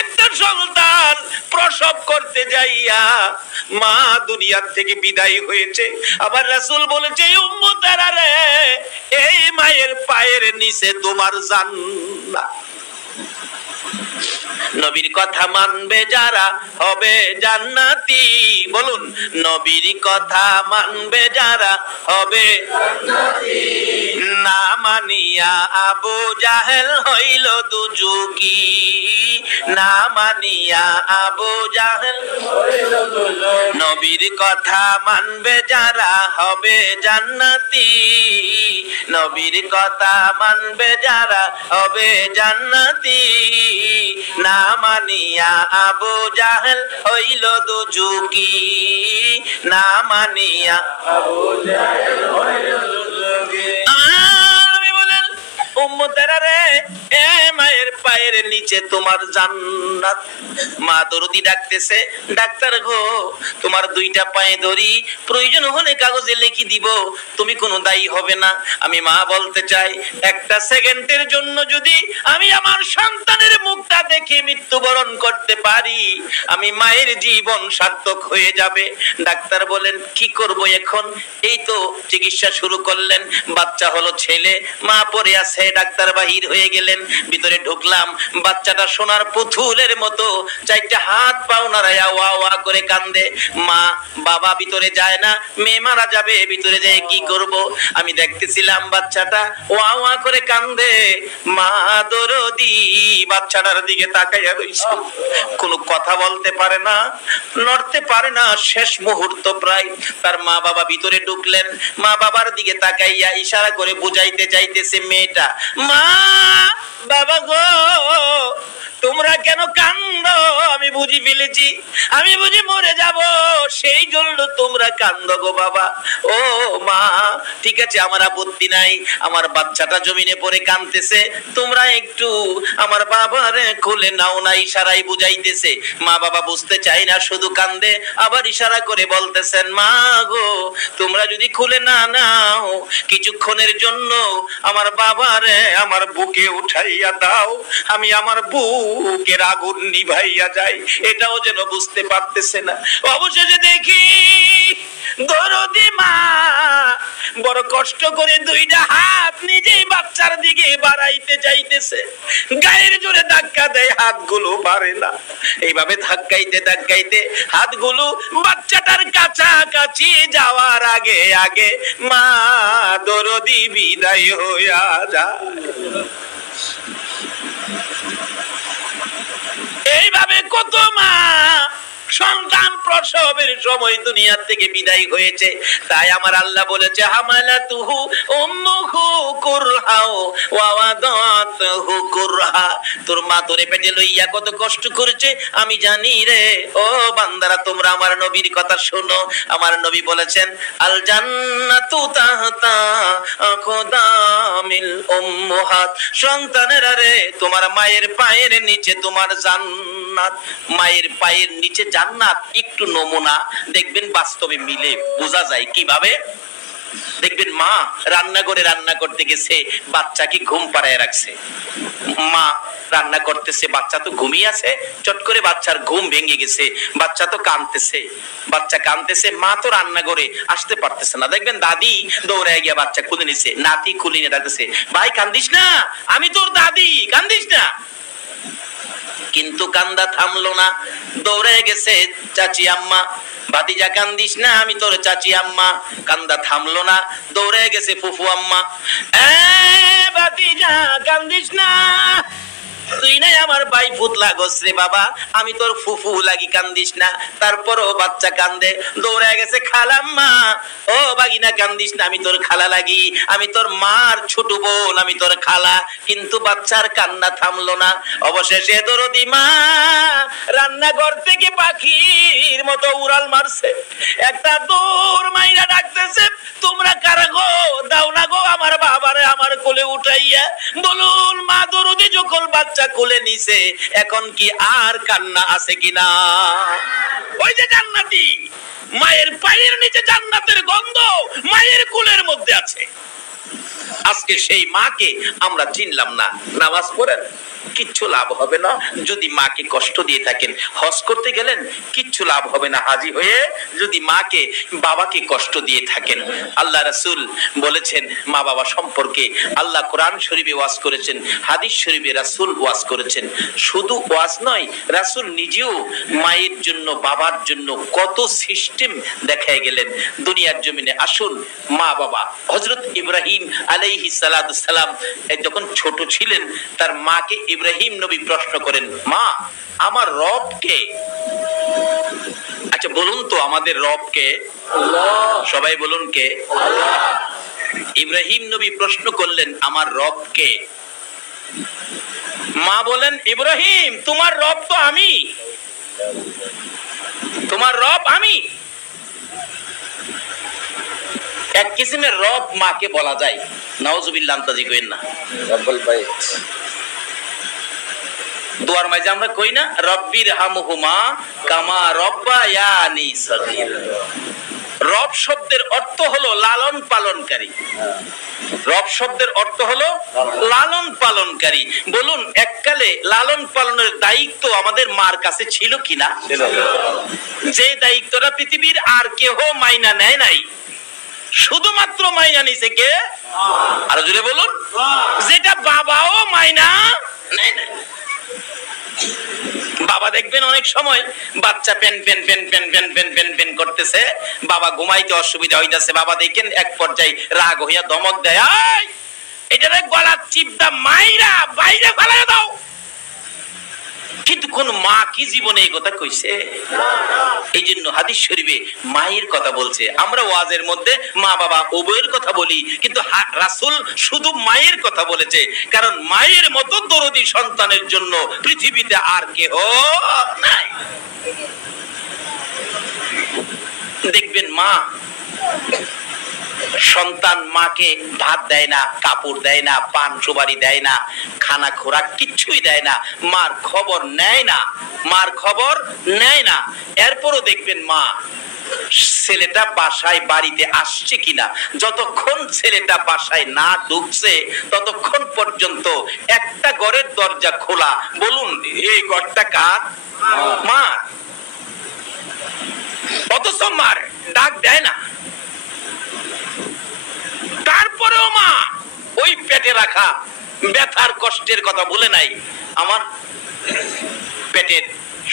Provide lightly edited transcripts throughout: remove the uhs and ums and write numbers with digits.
একটা সন্তান প্রসব করতে যাইয়া মা দুনিয়ার থেকে বিদায় হয়েছে। আবার রাসূল বলেছে, উম্মতেরা রে, এই মায়ের পায়ের নিচে তোমার জান্নাত। নবীর কথা মানবে যারা হবে জান্নাতি। বলুন, নবীর কথা মানবে যারা হবে জান্নাতি। না মানিয়া আবু জাহেল হইল দুজুকি, না মানিয়া আবু জাহেল হইল দুজুকি। নবীর কথা মানবে যারা হবে জান্নাতি, নবীর কথা মানবে যারা হবে জান্নাতি। না মানিয়া আবু জাহেল হইল দুজুকি, না মানিয়া আবু জাহেল হইল দুজুকি। আমি বলেন, উম্মতেরা রে, এ মায়ের পায়ের নিচে তোমার জান্নাত। মা দরদি ডাকতেছে, ডাক্তার গো, তোমার দুইটা পায়ে ধরি, প্রয়োজন হলে কাগজে লিখে দিব, তুমি কোনো দায়ী হবে না। আমি মা বলতে চাই, একটা সেকেন্ডের জন্য যদি আমি আমার সন্তানের মুখটা দেখে মৃত্যুবরণ করতে পারি, আমি মায়ের জীবন সার্থক হয়ে যাবে। ডাক্তার বলেন, কি করব এখন? এই তো চিকিৎসা শুরু করলেন, বাচ্চা হলো ছেলে, মা পড়ে আছে। ডাক্তার বাহির হয়ে গেলেন, ভিতরে ঢুকলাম, বাচ্চাটা সোনার পুতুলের মতো চারটা হাত পাও নাড়ায়া ওয়া ওয়া করে কান্দে। মা বাবা ভিতরে যায় না, মেয়ে মারা যাবে, ভিতরে যায় কি করব? আমি দেখতেছিলাম বাচ্চাটা ওয়া ওয়া করে কান্দে। মা দরদি বাচ্চাটার দিকে তাকাইয়া রইছে, কোনো কথা বলতে পারে না, নড়তে পারে না। শেষ মুহূর্ত প্রায়, তার মা বাবা ভিতরে ঢুকলেন। মা বাবার দিকে তাকাইয়া ইশারা করে বুঝাইতে চাইতেছে মেয়েটা, মা বাবা গো, তোমরা কেন কান্দো? আমি বুঝি ফেলেছি, আমি বুঝি মরে যাব, সেই জন্য তোমরা কান্দো গো বাবা। ও মা, ঠিক আছে, আমার আপত্তি নাই, আমার বাচ্চাটা জমিনে পড়ে কাঁদতেছে, তোমরা একটু আমার বাবারে কোলে নাও না। ইশারাই বুঝাইতেছে। মা বাবা বুঝতে চাই না, শুধু কান্দে। আবার ইশারা করে বলতেছেন, মা গো, তোমরা যদি কোলে না নাও, কিছুক্ষণের জন্য আমার বাবারে আমার বুকে উঠাইয়া দাও, আমি আমার বুকের আগুন নিভাইয়া যাই। এটাও যেন বুঝতে পারতেছে না। অবশেষে দেখি দরদি মা বড় কষ্ট করে দুইটা হাত নিজেই বাচ্চার দিকে বাড়াইতে চাইতেছে, গায়ের জোরে ধাক্কা দেয়, হাতগুলো বাড়ে না। এইভাবে ধাক্কাইতে ধাক্কাইতে হাতগুলো বাচ্চাটার কাছাকাছি যাওয়ার আগে আগে মা দরদি বিদায় হইয়া যায়। এইভাবে কত মা সন্তান প্রসবের সময় দুনিয়া থেকে বিদায় হয়েছে। তাই আমার আল্লাহ বলেছে, হামালাতুহু উম্মুহু কুরহা ওয়া ওয়াদাতুহু কুরহা। তোর মা তোরে পেটে লইয়া কত কষ্ট করেছে আমি জানি রে। ও বান্দারা, তোমরা আমার নবীর কথা শোনো। আমার নবী বলেছেন, আল জান্নাতু তাহতা আকদামিল উম্মাহাত। সন্তানেরা রে, তোমার মায়ের পায়ের নিচে তোমার জান্নাত। মায়ের পায়ের নিচে জান্নাত একটু নমুনা দেখবেন, বাস্তবে মিলে বোঝা যায় কিভাবে। দেখবেন মা রান্নাঘরে রান্না করতে গেছে, বাচ্চাকে ঘুম পাড়ায় রাখছে। মা রান্না করতেছে, বাচ্চা তো ঘুমিয়ে আছে, চট করে বাচ্চার ঘুম ভেঙে গেছে, বাচ্চা তো কাঁদতেছে। বাচ্চা কাঁদতেছে, মা তো রান্নাঘরে আসতে পারতেছে না। দেখবেন দাদি দৌড়ায় গিয়া বাচ্চা খুলে নিছে, নাতি খুলে নিয়ে ডাকতেছে, ভাই কান্দিস না, আমি তোর দাদি, কান্দিস না। কিন্তু কান্দা থামলো না, দৌড়ে গেছে চাচি আম্মা, ভাতিজা কান্দিস না, আমি তোর চাচি আম্মা। কান্দা থামলো না, দৌড়ে গেছে ফুফু আম্মা, এ ভাতিজা কান্দিস না, তুই নাই আমার ভাই পুতলা গোস রে বাবা, আমি তোর ফুফু লাগি, কান্দিস না। তারপরও বাচ্চা কান্দে, দৌড়ে গেছে খালাম্মা, ও বাগিনা কান্দিস না, আমি তোর খালা লাগি, আমি তোর মার ছোট বোন, আমি তোর খালা। কিন্তু বাচ্চার কান্না থামলো না। অবশেষে দরদি মা রান্নাঘর থেকে পাখির মতো উড়াল মারছে, একটা দৌড় মাইরা ডাকতেছে, তোমরা কারা গো, দাও না গো আমার বাবারে আমার কোলে উঠাইয়া। বলুন মা দরদি যখন বাচ্চা কোলে নিছে, এখন কি আর কান্না আছে কিনা? ওই যে জান্নাতি মায়ের পায়ের নিচে জান্নাতের গন্ধ মায়ের কোলের মধ্যে আছে। আজকে সেই মাকে আমরা চিনলাম না। নামাজ পড়েন, কিচ্ছু লাভ হবে না যদি মাকে কষ্ট দিয়ে থাকেন। হজ করতে গেলেন, কিচ্ছু লাভ হবে না হাজী হয়ে যদি মাকে বাবাকে কষ্ট দিয়ে থাকেন। আল্লাহ রাসূল বলেছেন মা বাবা সম্পর্কে, আল্লাহ কোরআন শরীফে ওয়াজ করেছেন, হাদিস শরীফে রাসূল ওয়াজ করেছেন। শুধু ওয়াজ নয়, রাসূল নিজেও মায়ের জন্য বাবার জন্য কত সিস্টেম দেখায় গেলেন দুনিয়ার জমিনে। আসুন, মা বাবা, হযরত ইব্রাহিম আলাইহিস সালাতু সালাম যখন ছোট ছিলেন, তার মাকে ইব্রাহিম নবী প্রশ্ন করেন, মা আমার রব কে? আচ্ছা বলুন তো, আমাদের রব কে? আল্লাহ। সবাই বলুন কে? আল্লাহ। ইব্রাহিম নবী প্রশ্ন করলেন, আমার রব কে? মা বলেন, ইব্রাহিম তোমার রব তো আমি, তোমার রব আমি। এক কিসিমের রব মাকে বলা যায়, নাউজুবিল্লাহ, আন্তাজি কইেন না, রব্বুল বাইত। দুয়ার মাঝে আমরা কই না, রব্বির হামহুমা কামা রব্বায়ানি সগীরা। রব শব্দের অর্থ হলো লালন পালনকারী। রব শব্দের অর্থ হলো লালন পালনকারী। বলুন, এককালে লালন পালনের দায়িত্ব আমাদের মার কাছে ছিল কিনা? যে দায়িত্বটা পৃথিবীর আর কেউ মাইনা নেয় নাই, শুধুমাত্র মাইনা নিছে কে? আরো জোরে বলুন, যেটা বাবাও মাইনা নেয় নাই। বাবা দেখবেন অনেক সময় বাচ্চা পেন পেন পেন পেন পেন পেন পেন পেন করতেছে, বাবা ঘুমাইতে অসুবিধা হইতাছে, বাবা দেখেন এক পর্যায়ে রাগ হইয়া ধমক দেয়, এটারে গলার চিপটা মাইরা বাইরে ফেলাইয়া দাও। কিন্তু কোন মা কি জীবনে এই কথা কইছে? এই জন্য হাদিস শরীফে মায়ের কথা বলছে। আমরা ওয়াজের মধ্যে মা বাবা উভয়ের কথা বলি, কিন্তু রাসূল শুধু মায়ের কথা বলেছে, কারণ মায়ের মতো দরদি সন্তানের জন্য পৃথিবীতে আর কেউ নাই। দেখবেন মা, সন্তান মাকে ভাত দেয় না, কাপড় দেয় না, পান সুপারি দেয় না, খানা খোরাক কিচ্ছুই দেয় না, মার খবর নেয় না, মার খবর নেয় না। এরপরও দেখবেন মা ছেলেটা বাসায় বাড়িতে আসছে কিনা, যতক্ষণ ছেলেটা বাসায় না ঢুকছে ততক্ষণ পর্যন্ত একটা ঘরের দরজা খোলা। বলুন, এই ঘরটা কার? মা। অথচ মার ডাক দেয় না। তারপরেও মা ওই পেটে রাখা ব্যথার কষ্টের কথা বলে নাই, আমার পেটের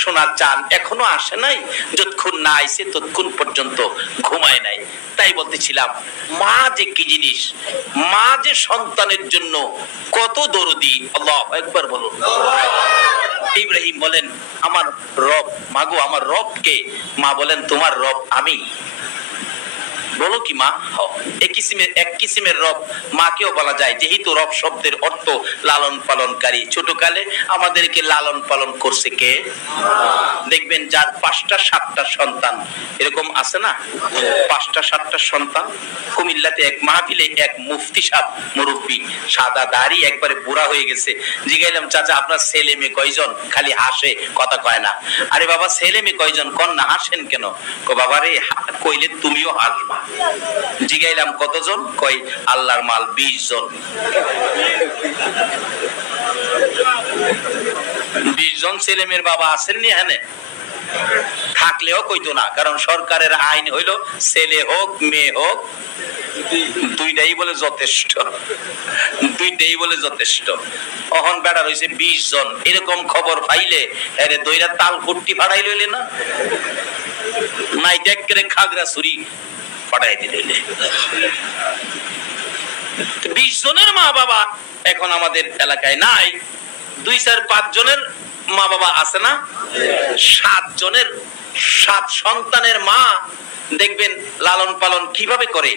সোনার চাঁদ এখনো আসে নাই, যতক্ষণ না আইছে ততক্ষণ পর্যন্ত ঘুমায় নাই। তাই বলতেছিলাম, মা যে কি জিনিস, মা যে সন্তানের জন্য কত দরদি। আল্লাহু আকবার বলুন। ইব্রাহিম বলেন, আমার রব, মাগো আমার রব কে? মা বলেন, তোমার রব আমি। বলো কি মা? এক কিসিমের রব মাকেও বলা যায়, যেহেতু রব শব্দের অর্থ লালন পালনকারী। ছোটকালে আমাদেরকে লালন পালন করছে কে? দেখবেন যার 5টা 7টা সন্তান, এরকম আছে না, 5টা 7টা সন্তান। কুমিল্লাতে এক মাহফিলে এক মুফতি সাহেব, মুরব্বী, সাদা দাড়ি, একবারে বুড়া হয়ে গেছে। জিগাইলাম, চাচা আপনার ছেলে মেয়ে কয়জন? খালি হাসে, কথা কয় না। আরে বাবা, ছেলে মেয়ে কয়জন? কোন না, হাসেন কেন? বাবা রে, কইলে তুমিও হাসবা। জিগাইলাম, কতজন? কই আল্লাহর মাল 20 জন। 20 জন ছেলে মেয়ের বাবা আসেননি এখানে? থাকলেও কইতো না, কারণ সরকারের আইন হইল ছেলে হোক মেয়ে হোক দুইটাই বলে যথেষ্ট, দুইটাই বলে যথেষ্ট। অহন বেড়া রয়েছে 20 জন। এরকম খবর পাইলে এরে দইরা তাল ফুটটি ফাড়াই লইলে না, নাই দেখ করে খাগড়া ছুরি ফাড়াই দিলে। 20 জনের মা বাবা এখন আমাদের এলাকায় নাই। 2-4-5 জনের মা বাবা আছে না? 7 জনের 7 সন্তানের মা দেখবেন লালন পালন কিভাবে করে।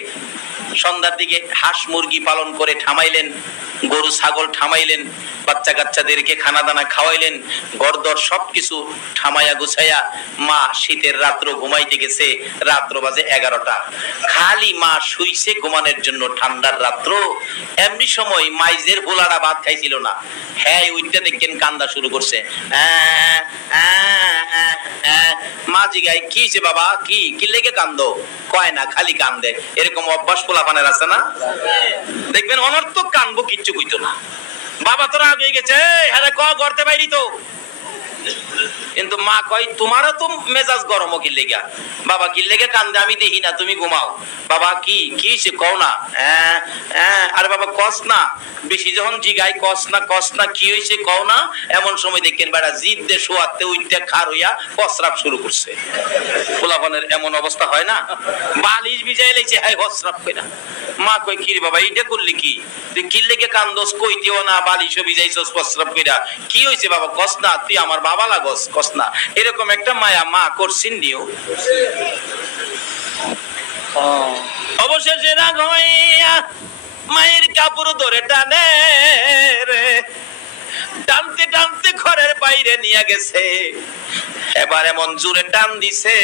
সন্ধ্যার দিকে হাঁস মুরগি পালন করে ঠামাইলেন, গরু ছাগল ঠামাইলেন, বাচ্চা কাচ্চাদেরকে খানা দানা খাওয়াইলেন, গড়দর সবকিছু ঠামাইয়া গুছাইয়া মা শীতের রাত্র ঘুমাইতে গেছে, রাত্র বাজে 11টা, খালি মা শুইছে ঘুমানোর জন্য ঠান্ডার রাত্র। এমনি সময় মাইজের ভোলারা ভাত খাইছিল না, হ্যাঁ ওইটা দেখেন কান্দা শুরু করছে। মা জিগাই, কি হয়েছে বাবা, কি কি লেগে কান্দো? কয় না, খালি কান্দে। এরকম অভ্যাস পোলাপানের আছে না? দেখবেন অনর্থক কানবো, কিচ্ছু কইতো না। বাবা তো রাগ হয়ে গেছে, হ্যাঁ ক করতে পারি তো। কিন্তু মা কয় তোমারও তো মেজাজ গরম কি লেগা। বাবা কি লেগে কান্দে আমি দেখি না, তুমি ঘুমাও। বাবা কি কি সে কও না। আরে বাবা কস না, বেশি যখন জিগাই কস না কি হয়েছে কও না। এমন সময় দেখেন বেড়া জিদ দে শোয়াতে উইটা খার হইয়া প্রস্রাব শুরু করছে। পোলাপানের এমন অবস্থা হয় না, বালিশ ভিজাই লাইছে হাই প্রস্রাব কইরা। মা কই কি রে বাবা এইটা করলি কি, তুই কি লেগে কান্দোস, কইতেও না বালিশও ভিজাইছস প্রস্রাব কইরা, কি হইছে বাবা কস না, তুই আমার বাবা লাগস কস না। এরকম একটা মায়া মা করছিন দিও। অবশেষে রাগ হইয়া মায়ের কাপড় ধরে টানে রে, টানতে টানতে ঘরের বাইরে নিয়ে গেছে। এবার এমন জোরে টান দিছে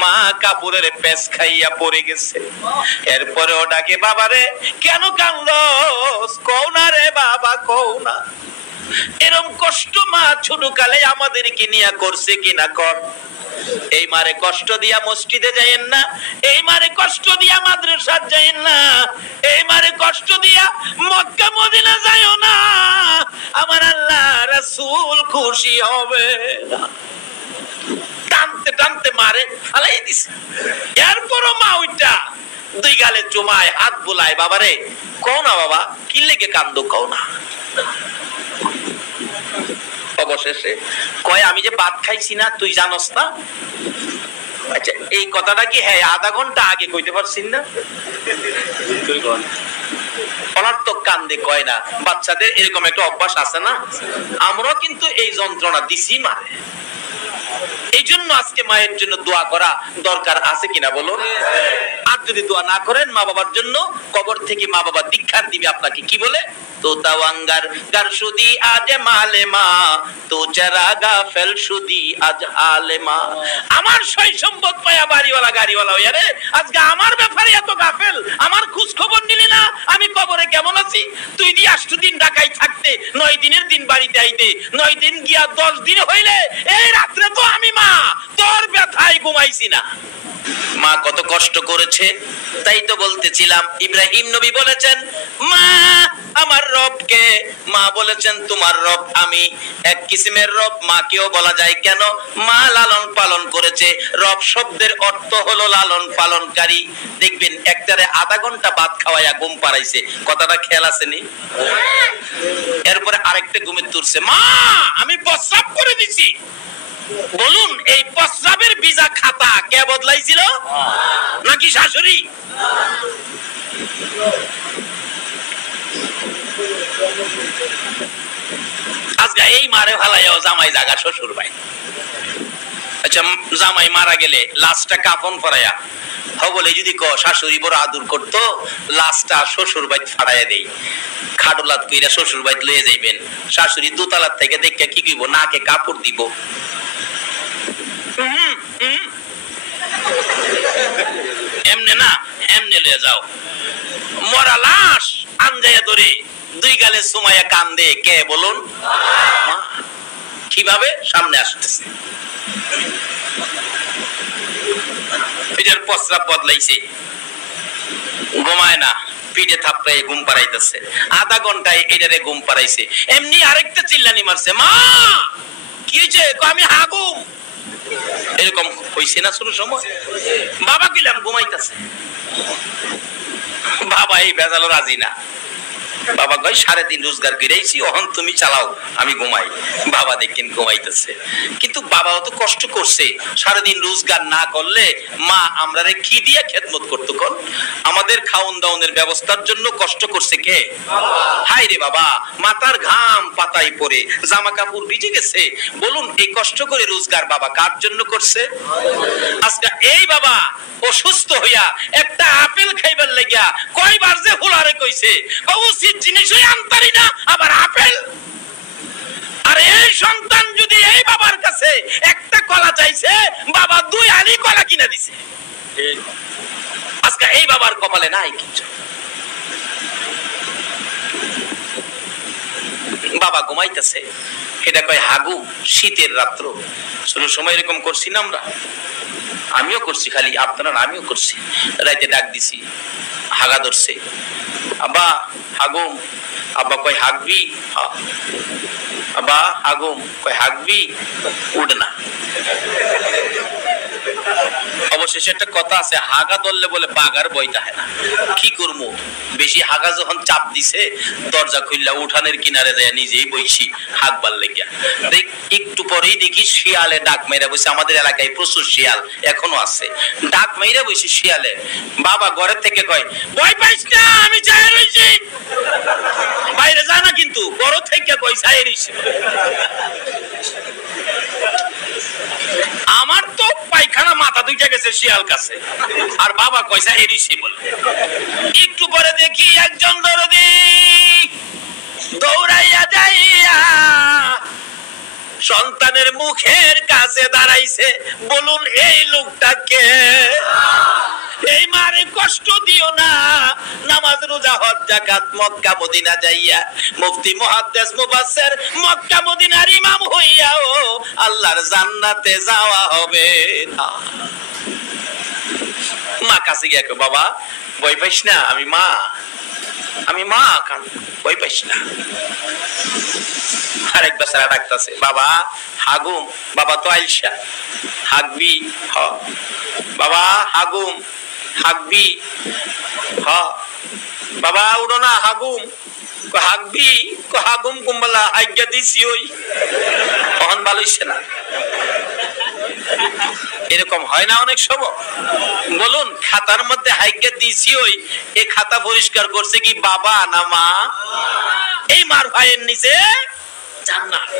মা কাপড়ের পেঁচ খাইয়া পড়ে গেছে। এরপরে ওটাকে বাবারে কেন কান্দস, কও না রে বাবা কও না। এরকম কষ্ট মা ছোট কালে আমাদেরকে নিয়ে করছে কিনা কর। এই মারে কষ্ট দিয়া মসজিদে যাইয়েন না, এই মারে কষ্ট দিয়া মাদ্রাসা যাইয়েন না, এই মারে কষ্ট দিয়া মক্কা মদিনা যাইও না, আমার আল্লাহ রাসূল খুশি হবে না। টানতে টানতে মারে ফালাই দিছে। এরপরও মা ওইটা দুই গালে চুমায় হাত বুলায়, বাবারে কও না বাবা কি লেগে কান্দো কও না। অবশেষে কয় আমি যে ভাত খাইছি না তুই জানোস না। আচ্ছা এই কথাটা কি হ্যাঁ আধা ঘন্টা আগে কইতে পারছিস না? অনার্থক কান্দে কয় না। বাচ্চাদের এরকম একটা অভ্যাস আছে না, আমরাও কিন্তু এই যন্ত্রণা দিছি মারে। এই জন্য আজকে মায়ের জন্য দোয়া করা দরকার আছে কিনা বলো। আর যদি দোয়া না করেন মা বাবার জন্য, কবর থেকে মা বাবা দীক্ষার দিবে আপনাকে কি বলে, তো তাওয়াঙ্গার গার সুদি আজ মালে মা, তো যারা গাফেল সুদি আজ হালে মা। আমার সই সম্পদ পায়া বাড়িওয়ালা গাড়িওয়ালা হইয়া রে, আজকে আমার ব্যাপারে এত গাফেল, আমার খোঁজ খবর নিলি না আমি কবরে কেমন আছি। তুই দিয়ে 8 দিন ঢাকায় থাকতে, 9 দিনের দিন বাড়িতে আইতে, 9 দিন গিয়া 10 দিন হইলে এই রাত্রে তো আমি মা তোর ব্যথায় ঘুমাইছি না। মা কত কষ্ট করেছে। তাই তো বলতেছিলাম ইব্রাহিম নবী বলেছেন মা আমার রবকে, মা বলেছেন তোমার রব আমি। এক কিসিমের রব মাকেও বলা যায় কেন, মা লালন পালন করেছে। রব শব্দের অর্থ হলো লালন পালনকারী। দেখবেন একটারে আধা ঘন্টা ভাত খাওয়াইয়া ঘুম পাড়াইছে, কথাটা খেয়াল আসেনি? এরপরে আরেকটা ঘুমে তুলছে, মা আমি প্রস্রাব করে দিছি। বলুন এই প্রস্রাবের ভিজা খাতা কে বদলাইছিল, নাকি শাশুড়ি? আজকে এই মারে ভালাইও জামাই জাগা শ্বশুর ভাই। আচ্ছা জামাই মারা গেলে লাশটা কাফন পরাইয়া বলে যদি ক শাশুড়ি বড় আদর করতো, লাশটা শ্বশুর বাড়ি ফাড়াইয়া দেই, খাটলাত কইরা শ্বশুর বাড়ি লয়ে যাইবেন। শাশুড়ি দোতলার থেকে দেখে কি কইব, নাকে কাপড় দিব। এমনে না এমনে লয়ে যাও। মরা লাশ আনজাইয়া ধরে দুই গালে সুমাইয়া কান্দে কে বলুন? কিভাবে সামনে আসতেছে, প্রস্রাব বদলাইছে, ঘুমায় না, পিঠে থাপড়াই ঘুম পাড়াইতেছে। আধা ঘন্টায় এটারে ঘুম পাড়াইছে। এমনি আরেকটা চিল্লানি মারছে, মা কি হয়েছে? আমি হাগুম। এরকম হইছে না শুরু সময়? বাবা কিলাম ঘুমাইতেছে। বাবা এই বেজালো রাজি না। বাবা কয় 3.5 রোজগার করেছি, ওহন তুমি চালাও আমি ঘুমাই। বাবা দেখেন ঘুমাইতেছে, কিন্তু বাবাও তো কষ্ট করছে। 3.5 রোজগার না করলে মা আমরারে কি দিয়ে খেদমত করতো? কোন আমাদের খাওন দাওনের ব্যবস্থার জন্য কষ্ট করছে কে? হাই রে বাবা, মাথার ঘাম পাতায় পড়ে জামা কাপড় ভিজে গেছে। বলুন এই কষ্ট করে রোজগার বাবা কার জন্য করছে? আজকে এই বাবা অসুস্থ হইয়া একটা আপেল খাইবার লাগিয়া কয়বার যে হুলারে কইছে, উচিত জিনিসই আনতারি না আবার আপেল। আর এই সন্তান যদি এই বাবার কাছে একটা কলা চাইছে, বাবা 2 আনি কলা কিনে দিছে। আজকে এই বাবার কপালে নাই কিছু। বাবা ঘুমাইতেছে, এটা কয় হাগু। শীতের রাত্র, শুরু সময় এরকম করছি না আমরা, আমিও করছি, খালি আপনারা আমিও করছি। রাইতে ডাক দিছি, হাগা ধরছে, আব্বা হাগুম। আব্বা কয় হাগবি, আব্বা হাগুম, কয় হাগবি, উঠে না। অবশেষে একটা কথা আছে, হাগা ধরলে বলে বাগার বইটা হয় না। কি করবো, বেশি হাগা যখন চাপ দিছে দরজা খুললা উঠানের কিনারে যায় নিজেই বইছি হাগবার লেগিয়া। একটু পরেই দেখি শিয়ালে ডাক মেরে বসে। আমাদের এলাকায় প্রচুর শিয়াল এখনো আছে। ডাক মেরে বসে শিয়ালে। বাবা ঘরের থেকে কয় ভয় পাইস না, আমি যাই রইছি। বাইরে যা না কিন্তু, বড় থেকে কই যাই রইছি। আমার তো পায়খানা মাথা দুইটা গেছে শিয়াল কাছে, আর বাবা কইসা এরিসি বলে। একটু পরে দেখি একজন দরদি দৌড়াইয়া যাইয়া সন্তানের মুখের কাছে দাঁড়াইছে। বলুন এই লোকটাকে, এই মারে কষ্ট দিও না। নামাজ রোজা হজ যাকাত মক্কা মদিনা যাইয়া মুফতি মুহাদ্দিস মুফাসসির মক্কা মদিনার ইমাম হইয়াও আল্লাহর জান্নাতে যাওয়া হবে না। মা কাছে গিয়ে কয় বাবা ভয় পাইস না, আমি মা কান ভয় পাইস না। আরেক বেচারা ডাকতেছে বাবা হাগুম, বাবা তো আইসা হাগবি, হ বাবা হাগুম, হাগবি, হ বাবা উড়ো না, হাগুম, হাগবি, হাগুম কুম্বলা আজ্ঞা দিছি ওই তখন ভালো হইছে না। এরকম হয় না অনেক সময়? বলুন খাতার মধ্যে হাইজ্ঞা দিছি ওই, এই খাতা পরিষ্কার করছে কি বাবা না মা? এই মার ভাইয়ের নিচে জান্নাত।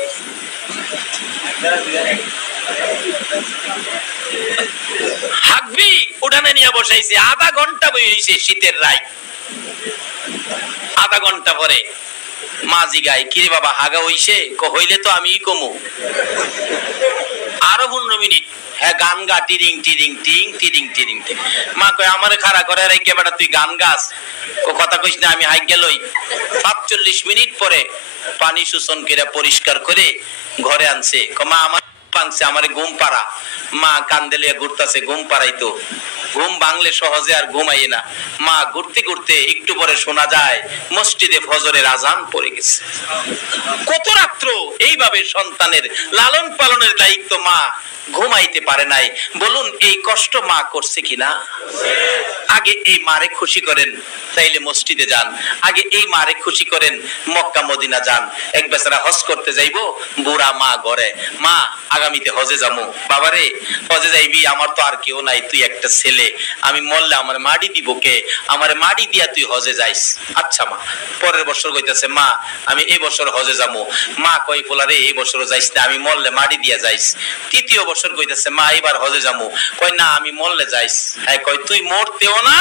হাগবি উঠানে নিয়ে বসাইছে, আধা ঘন্টা বইছে শীতের রায়। আধা ঘন্টা পরে মা জিগায় কিরে বাবা হাগা হইছে? হইলে তো আমি কমু। আরো 15 মিনিট, হ্যাঁ গান গা, টিরিং টিরিং টিং টিরিং টিরিং টিং। মা কয় আমারে খাড়া করে রেখে বেটা তুই গান গাস, কথা কইস না, আমি হাইক গেলই। 45 মিনিট পরে পানি শোষণ করে পরিষ্কার করে ঘরে আনছে। মা আমার পাংছে, আমারে ঘুম পাড়া। মা কান্দেলিয়া ঘুরতাছে, ঘুম পাড়াইতো। ঘুম ভাঙলে সহজে আর ঘুমাইয়ে না। মা ঘুরতে ঘুরতে একটু পরে শোনা যায় মসজিদে ফজরের আজান পড়ে গেছে। কত রাত্র এইভাবে সন্তানের লালন পালনের দায়িত্ব মা ঘুমাইতে পারে নাই। বলুন এই কষ্ট মা করছে কিনা? আগে এই মারে খুশি করেন, তাইলে মসজিদে যান। আগে এই মারে খুশি করেন, মক্কা মদিনা যান। এক বেচারা হজ করতে যাইবো, বুড়া মা ঘরে, মা আগামীতে হজে যাবো। বাবারে হজে যাইবি? আমার তো আর কেউ নাই, তুই একটা ছেলে, আমি মরলে আমার মাটি দিব কে? আমার মাটি দিয়া তুই হজে যাইস। আচ্ছা মা। পরের বছর কইতেছে মা আমি এই বছর হজে যাবো। মা কই পোলারে এই বছরও যাইস না, আমি মরলে মাটি দিয়া যাইস। তৃতীয় বছর কইতেছে মা এবার হজে যাবো। কই না আমি মরলে যাইস। হ্যাঁ কই তুই মরতেও না,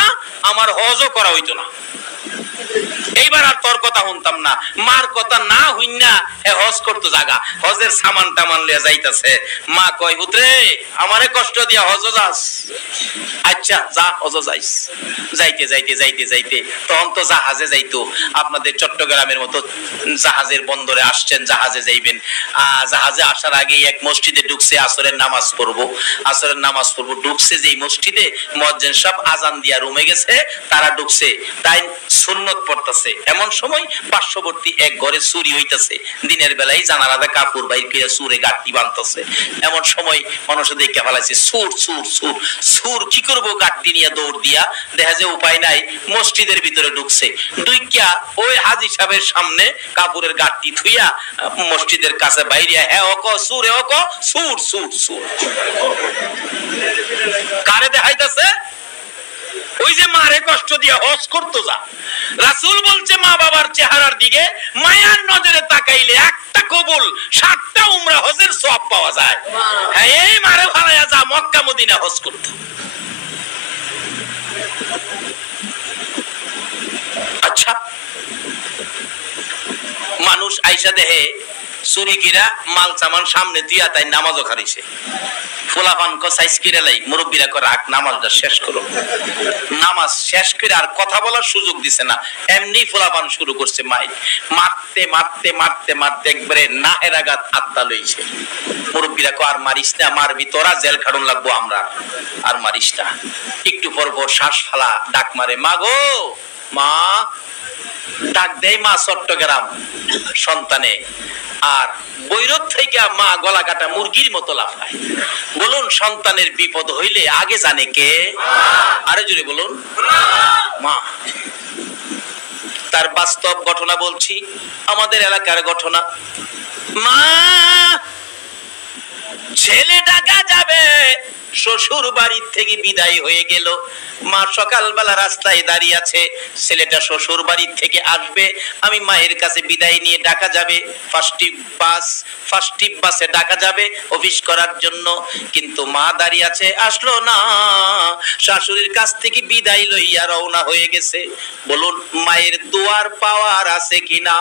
আমার হজও করা হইতো না। এইবার আর তোর কথা শুনতাম না। মার কথা না হইনা হজ করতো জাগা, হজের সামান টামান লিয়া যাইতাছে। মা কয় পুত্রে আমারে কষ্ট দিয়া হজ যাস? আচ্ছা যা হজ যাইস। যাইতে যাইতে যাইতে যাইতে তখন তো জাহাজে যাইতো। আপনাদের চট্টগ্রামের মতো জাহাজের বন্দরে আসছেন, জাহাজে যাইবেন। জাহাজে আসার আগে এক মসজিদে ঢুকছে, আসরের নামাজ পড়বো। আসরের নামাজ পড়বো ঢুকছে যেই মসজিদে, মুয়াজ্জিন সব আজান দিয়া রুমে গেছে, তারা ঢুকছে, তাই সুন্নত পড়তেছে। এমন সময় পার্শ্ববর্তী এক ঘরে চুরি হইতেছে। দিনের বেলায় জানালাতে কাপড় বাইর করে চুরে গাঁটটি বাঁধতেছে। এমন সময় মানুষ দেখে ফেলাইছে সুর সুর সুর সুর। কি করবো? গাঁটটি নিয়ে দৌড় দিয়া দেখা যায় উপায় নাই, মসজিদের ভিতরে ঢুকছে। দুইকা ওই হাজী সাহেবের সামনে কাপড়ের গাঁটটি থুইয়া মসজিদের কাছে বাইরে, হ্যাঁ ওকো সুরে ওকো সুর সুর সুর। কারে দেখাইতেছে? ওই যে মারে কষ্ট দিয়ে হজ করতো যা। রাসূল বলছে মা বাবার চেহারার দিকে মায়ার নজরে তাকাইলে একটা কবুল 7টা উমরা হজের সওয়াব পাওয়া যায়। হ্যাঁ এই মারে ভাড়ায়া যা মক্কা মদিনা হজ করতো। আচ্ছা মানুষ আইসা দেহে চুরি কিরা মাল সামান সামনে দিয়া তাই নামাজও খারিছে। ফুলাপান সাইজ কিরে লাই, মুরব্বীরা করে রাখ নামাজটা শেষ করো। নামাজ শেষ করে আর কথা বলার সুযোগ দিছে না, এমনি ফুলাপান শুরু করছে মাই মারতে মারতে মারতে মারতে একবারে না এরাগাত আত্মা লইছে। মুরব্বীরা কো আর মারিস না, মারবি তোরা, জেল খাটন লাগবো আমরা, আর মারিস না। একটু পর পর শ্বাস ফালা ডাক মারে, মা গো মা। ডাক দেয় মা চট্টগ্রাম সন্তানে, আর বৈরব থেকে মা গলা কাটা মুরগির মতো লাফায়। বলুন সন্তানের বিপদ হইলে আগে জানে কে? আরে জোরে বলুন, মা। তার বাস্তব ঘটনা বলছি, আমাদের এলাকার ঘটনা। মা, ছেলে ঢাকা যাবে, শ্বশুর বাড়ির থেকে বিদায় হয়ে গেল। মা সকালবেলা রাস্তায় দাঁড়িয়ে আছে, ছেলেটা শ্বশুর বাড়ির থেকে আসবে, আমি মায়ের কাছে বিদায় নিয়ে ঢাকা যাবে। ফার্স্ট বাসে ঢাকা যাবে অফিস করার জন্য, কিন্তু মা দাঁড়িয়ে আছে, আসলো না। শাশুড়ির কাছ থেকে বিদায় লইয়া রওনা হয়ে গেছে। বলুন মায়ের দোয়ার পাওয়ার আছে কিনা?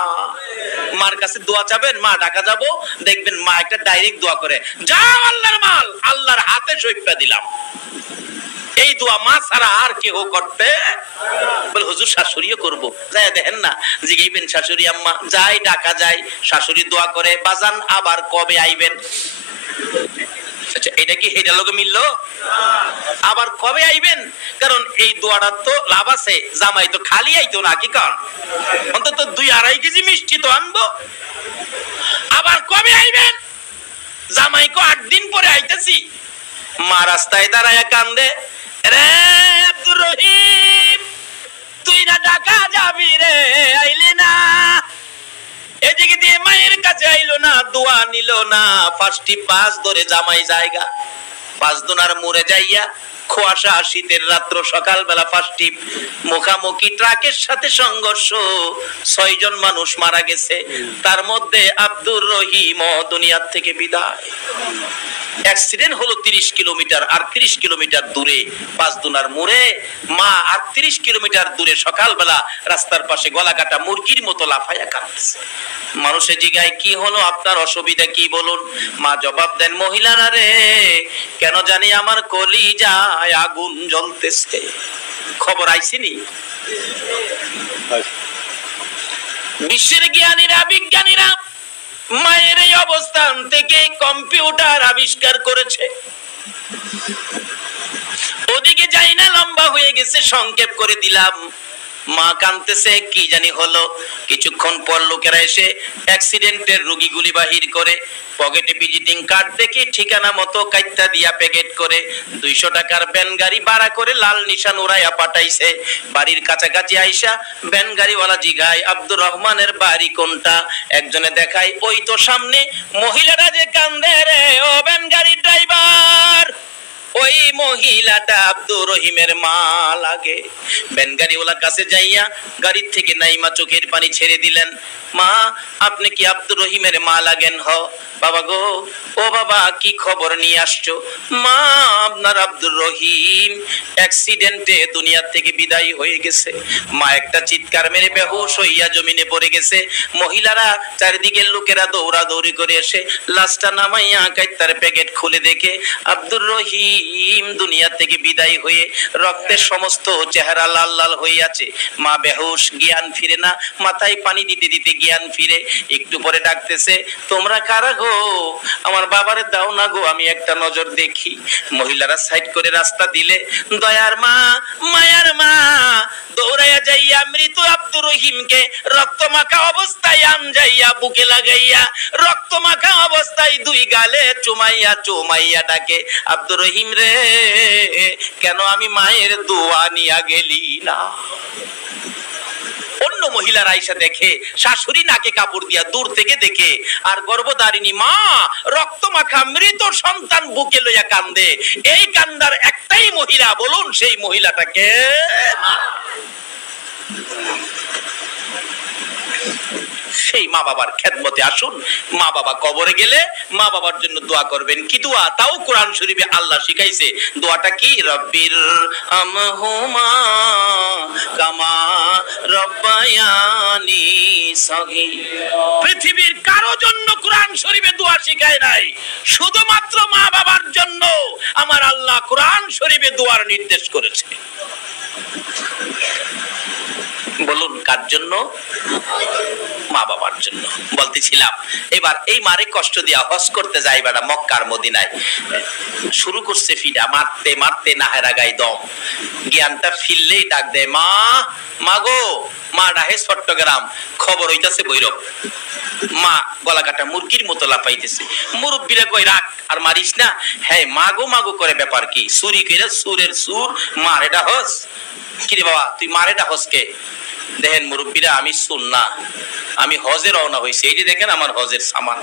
মার কাছে দোয়া চাবেন, মা ঢাকা যাবো, দেখবেন মা একটা ডাইরেক্ট দোয়া করে, যাও আল্লাহর মাল, আল্লাহর হাতে সইপা দিলাম। এই দোয়া মা ছাড়া আর কেউ করতে? বলে হুজুর শাশুড়িও করবো। যাই দেখেন না, জিগাইবেন শাশুড়ি আম্মা, যাই ঢাকা যাই, শাশুড়ি দোয়া করে, বাজান আবার কবে আইবেন? আচ্ছা, এটা কি হেডার লোকে মিললো? আবার কবে আইবেন? কারণ এই দোয়াটার তো লাভ আছে, জামাই তো খালি আইতো না, কি কারণ অন্তত 2-2.5 কেজি মিষ্টি তো আনবো। আবার কবে আইবেন? জামাই কো 8 দিন পরে আইতেছি। মা রাস্তায় দাঁড়ায় কান্দে, রে আব্দুর রহিম, তুই না ঢাকা যাবি রে, আইলি না। এদিকে দিয়ে মায়ের কাছে আইলো না, দোয়া নিল না। ফার্স্টি বাস ধরে জামাই জায়গা, 5 দোনার মোড়ে যাইয়া, কুয়াশা শীতের রাত্র, সকালবেলা ফার্স্টি মুখামুখি ট্রাকের সাথে সংঘর্ষ, 6 জন মানুষ মারা গেছে। তার মধ্যে আব্দুর রহিম দুনিয়ার থেকে বিদায়। অ্যাক্সিডেন্ট হলো 30 কিলোমিটার, আর 30 কিলোমিটার দূরে 5 দোনার মোড়ে মা 38 কিলোমিটার দূরে সকালবেলা রাস্তার পাশে গলা কাটা মুরগির মতো লাফাইয়া কাঁদতেছে। মানুষে জিগায় কি হলো, আপনার অসুবিধা কি বলুন? মা জবাব দেন, মহিলারা রে, কেন জানি আমার কলিজায় আগুন জ্বলতেছে। খবর আইছিনি? বিশ্বের জ্ঞানীরা, বিজ্ঞানীরা মায়ের এই অবস্থান থেকে কম্পিউটার আবিষ্কার করেছে। ওদিকে যাই না, লম্বা হয়ে গেছে, সংক্ষেপ করে দিলাম। মা কাঁদতেছে, কি জানি হলো। কিছুক্ষণ পর লোকেরা এসে অ্যাক্সিডেন্টের রোগীগুলি বাহির করে, পকেটে ভিজিটিং কার্ড দেখে ঠিকানা মতো কাইত্তা দিয়া প্যাকেট করে 200 টাকার ভ্যান গাড়ি ভাড়া করে লাল নিশান উড়াইয়া পাঠাইছে। বাড়ির কাছাকাছি আইসা ভ্যান গাড়িওয়ালা জিগায়, আব্দুর রহমানের বাড়ি কোনটা? একজনে দেখায়, ওই তো সামনে। মহিলারা যে কান্দে রে, ও ভ্যান গাড়ির ড্রাইভার, ওই মহিলাটা আব্দুর রহিমের মা লাগে। ভ্যান গাড়িওয়ালার কাছে যাইয়া গাড়ির থেকে নাইমা চোখের পানি ছেড়ে দিলেন। মা, আপনি কি আব্দুর রহিমের মা লাগেন? হ বাবা গো। ও বাবা, কি খবর নিয়ে আসছো? মা, আপনার আব্দুর রহিম অ্যাক্সিডেন্টে দুনিয়া থেকে বিদায় হয়ে গেছে। মা একটা চিৎকার মেরে বেহুশ হইয়া জমিনে পড়ে গেছে। মহিলারা, চারিদিকের লোকেরা দৌড়াদৌড়ি করে এসে লাশটা নামাইয়া কাইত্তার প্যাকেট খুলে দেখে আব্দুর রহিম দুনিয়া থেকে বিদায় হয়ে রক্তের সমস্ত চেহারা লাল লাল হয়ে আছে। মা বেহুশ, জ্ঞান ফিরে না, মাথায় পানি দিতে দিতে জ্ঞান ফিরে। একটু পরে ডাকতেছে, তোমরা কারা গো? আমার বাবারে দাও না গো, আমি একটা নজর দেখি। মহিলারা সাইড করে রাস্তা দিলে, দয়ার মা, মায়ার মা দৌড়াইয়া যাইয়া মৃত আব্দুর রহিমকে রক্তমাখা অবস্থায় আনজাইয়া বুকে লাগাইয়া রক্তমাখা অবস্থায় 2 গালে চুমাইয়া চুমাইয়া ডাকে, আব্দুর রহিম রে, কেন আমি মায়ের দোয়া নিয়া গেলি না? অন্য মহিলারা আইসা দেখে, শাশুড়ি নাকে কাপড় দিয়া দূর থেকে দেখে, আর গর্ভধারিণী মা রক্তমাখা মৃত সন্তান বুকে লইয়া কান্দে। এই কান্দার একটাই মহিলা, বলুন সেই মহিলাটাকে? সেই মা বাবার খেদমতে আসুন। মা বাবা কবরে গেলে মা বাবার জন্য দোয়া করবেন। কি দোয়া? তাও কোরআন শরীফে আল্লাহ শিখাইছে। দোয়াটা কি? রব্বির আমহুমা কামা রব্বায়ানি সগীরা। পৃথিবীর কারো জন্য কোরআন শরীফে দোয়া শিখায় নাই, শুধুমাত্র মা বাবার জন্য আমার আল্লাহ কোরআন শরীফে দোয়ার নির্দেশ করেছে। বলুন কার জন্য? মা বাবার জন্য। বলতেছিলাম, এবার এই মারে কষ্ট দিয়া হজ করতে যাই বেটা মক্কার মদিনায়। শুরু করছে ফিডা, মারতে মারতে নাহেরা গাই দম। জ্ঞানটা ফিরলেই ডাক দেয়, মা, মা গো, মা ডাহে চট্টগ্রাম, খবর হইতাছে বৈরব। মা গলা কাটা মুরগির মতো লাফাইতেছে। মুরব্বীরা কই রাখ আর মারিস না। হ্যাঁ মাগো মাগো করে ব্যাপার কি? চুরি কইরা সুরের সুর মারে ডাহস। কিরে বাবা তুই মারে ডাহস কে? দেখেন মুরব্বীরা আমি সুন্না, আমি হজে রওনা হয়েছি, এই যে দেখেন আমার হজের সামান,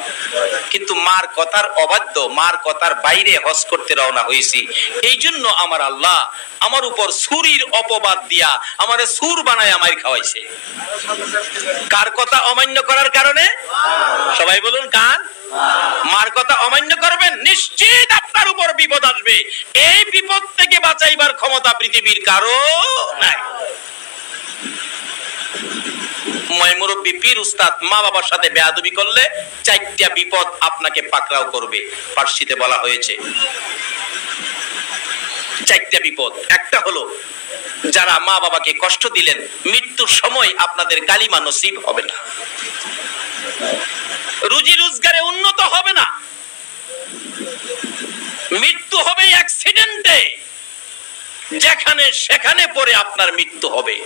কিন্তু মার কথার অবাধ্য, মার কথার বাইরে হজ করতে রওনা হয়েছি। এই জন্য আমার আল্লাহ আমার উপর সুরির অপবাদ দিয়া আমারে সুর বানায় আমায় খাওয়াইছে। কার কথা অমান্য করার কারণে? সবাই বলুন কার? মার কথা অমান্য করবেন, নিশ্চিত আপনার উপর বিপদ আসবে। এই বিপদ থেকে বাঁচাইবার ক্ষমতা পৃথিবীর কারো নাই। মুরব্বী পীর উস্তাদ মা বাবার সাথে বেয়াদবি করলে 4টা বিপদ আপনাকে পাকড়াও করবে। পার্সিতে বলা হয়েছে 4টা বিপদ। একটা হলো যারা মা বাবাকে কষ্ট দিলেন, মৃত্যুর সময় আপনাদের কালিমা নসিব হবে না, রুজি রোজগারে উন্নত হবে না, মৃত্যু হবে অ্যাক্সিডেন্টে, যেখানে সেখানে পড়ে আপনার মৃত্যু হবে।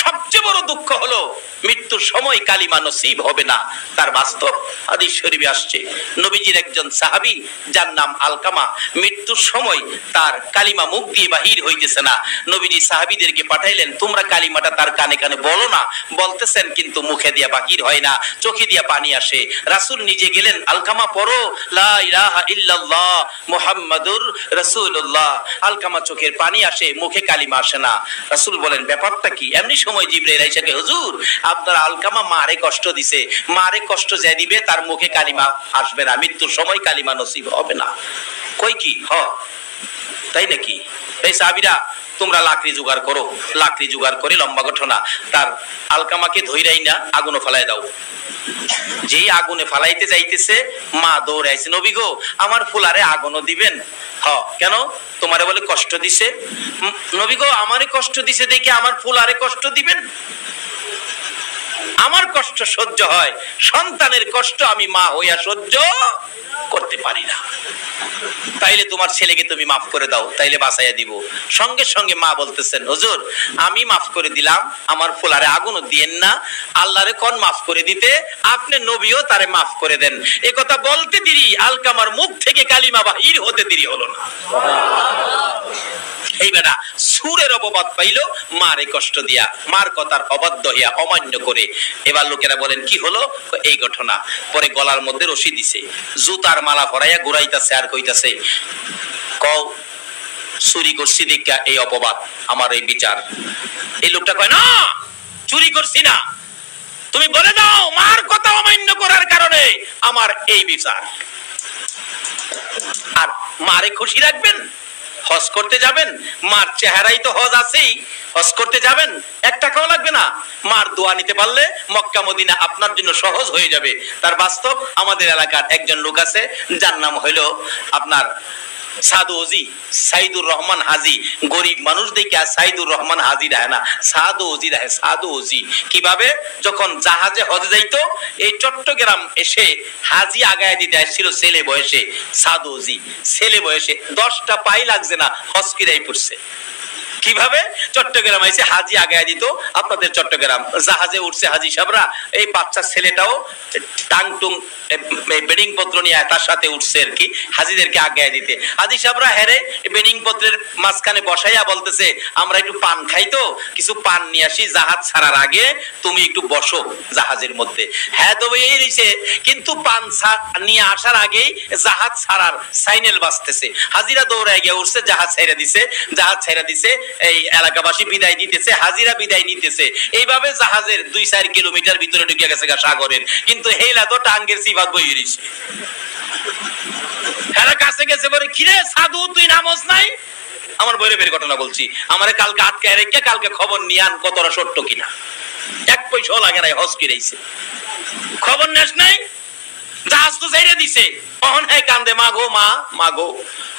সবচেয়ে বড় দুঃখ হলো মৃত্যুর সময় কালিমা নসিব হবে না। তার বাস্তব হাদিস শরীফে আসছে, নবীজির একজন সাহাবী যার নাম আলকামা, মৃত্যুর সময় তার কালিমা মুখ দিয়ে বাহির হইতেছে না। নবীজি সাহাবীদেরকে পাঠাইলেন, তোমরা কালিমাটা তার কানে কানে বলো না। বলতেছেন কিন্তু মুখে দিয়া বাহির হয় না, চোখে দিয়া পানি আসে। রাসূল নিজে গেলেন, আলকামা পড়ো লা ইলাহা ইল্লাল্লাহ মুহাম্মাদুর রাসূলুল্লাহ। আলকামা চোখের পানি আসে, মুখে কালিমা আসে না। রাসূল বলেন ব্যাপারটা কি? এমনি সময় জিবরাইল আইসা কে, হুজুর আপনার আলকামা মারে কষ্ট দিছে, মারে কষ্ট যে দিবে তার মুখে কালিমা আসবে না, মৃত্যুর সময় কালিমা নসিব হবে না। কই কি হ তাই নাকি? এই সাহাবীরা তোমরা লাকড়ি জোগাড় করো। লাকড়ি জোগাড় করে লম্বা ঘটনা, তার আলকামাকে ধইরাই না আগুনে ফালাই দাও। যেই আগুনে ফালাইতে যাইতেছে মা দৌড়াইছে, নবী গো আমার ফুলারে আগুনও দিবেন? হ কেন? তোমারে বলে কষ্ট দিছে। নবী গো আমারে কষ্ট দিছে দেখে আমার ফুলারে কষ্ট দিবেন? আমার কষ্ট সহ্য হয়, সন্তানের কষ্ট আমি মা হইয়া সহ্য করতে পারি না। তাইলে তোমার ছেলেকে তুমি মাফ করে দাও, তাইলে বাঁচাইয়া দিব। সঙ্গে সঙ্গে মা বলতেছেন, হুজুর আমি মাফ করে দিলাম, আমার ফুলারে আগুনও দিয়েন না। আল্লাহরে কোন মাফ করে দিতে, আপনি নবীও তারে মাফ করে দেন। এ কথা বলতে দেরি, আলকামার মুখ থেকে কালিমা বাহির হতে দেরি হলো না। এইবার সুরের অপবাদ পাইল মারে কষ্ট দিয়া, মার কথার অবাধ্য হইয়া অমান্য করে। এবার লোকেরা বলেন কি হলো? এই ঘটনা। পরে গলার মধ্যে রশি দিছে, জুতার মালা পরাইয়া ঘুরাইতাছে আর কইতাছে, কও চুরি করছি দেখা এই অপবাদ, আমার এই বিচার। এই লোকটা কয় না চুরি করছি না, তুমি বলে দাও মার কথা অমান্য করার কারণে আমার এই বিচার। আর মারে খুশি রাখবেন, হজ করতে যাবেন, মার চেহারাই তো হজ আছেই, হজ করতে যাবেন 1 টাকাও লাগবে না। মার দোয়া নিতে পারলে মক্কা মদিনা আপনার জন্য সহজ হয়ে যাবে। তার বাস্তব আমাদের এলাকার একজন লোক আছে, যার নাম হইলো আপনার সাদু ওজি, সাইদুর রহমান হাজি। গরিব মানুষ দেখে সাইদুর রহমান হাজি রায় না, সাদু ওজি রায়। সাদু ওজি কিভাবে? যখন জাহাজে হজে যাইতো, এই চট্টগ্রাম এসে হাজি আগায় দিতে আসছিল ছেলে বয়সে। সাদু ওজি ছেলে বয়সে 10টা পাই লাগছে না, হজ কিরাই পড়ছে। কিভাবে? চট্টগ্রাম এসে হাজি আগায় দিত। আপনাদের চট্টগ্রাম জাহাজে উঠছে হাজি সাহেবরা, এই বাচ্চা ছেলেটাও টাং টুং বেডিং পত্র নিয়ে তার সাথে উঠছে আর কি, হাজিদেরকে আগায় দিতে। হাজি সাহেবরা হেরে বেডিং পত্রের মাঝখানে বসাইয়া বলতেছে, আমরা একটু পান খাই তো, কিছু পান নিয়ে আসি, জাহাজ ছাড়ার আগে তুমি একটু বসো জাহাজের মধ্যে। হ্যাঁ তবে এই রয়েছে, কিন্তু পান নিয়ে আসার আগেই জাহাজ ছাড়ার সাইনেল বাজতেছে। হাজিরা দৌড়ায় গিয়ে উঠছে, জাহাজ ছাইরা দিছে। জাহাজ ছাইরা দিছে, এই এলাকাবাসী বিদায় দিতেছে, হাজিরা বিদায় নিতেছে। এইভাবে জাহাজের 2-4 কিলোমিটার ভিতরে ঢুকে গেছে সাগরের, কিন্তু হেলা তো টাঙ্গের সিবাদ বই হইছে। হেলা কাছে গেছে বলে, কিরে সাধু তুই নামস নাই? আমার বৈরবের ঘটনা বলছি, আমারে কালকে আটকায় রেখে কালকে খবর নিয়ে আন কতটা সত্য কিনা। 1 পয়সাও লাগে নাই, হজ কিরাইছে। খবর নেস নাই, যা জাহাজ তো যাইরা দিছে, অহন হ্যাঁ কান্দে মাগো মা মাগো।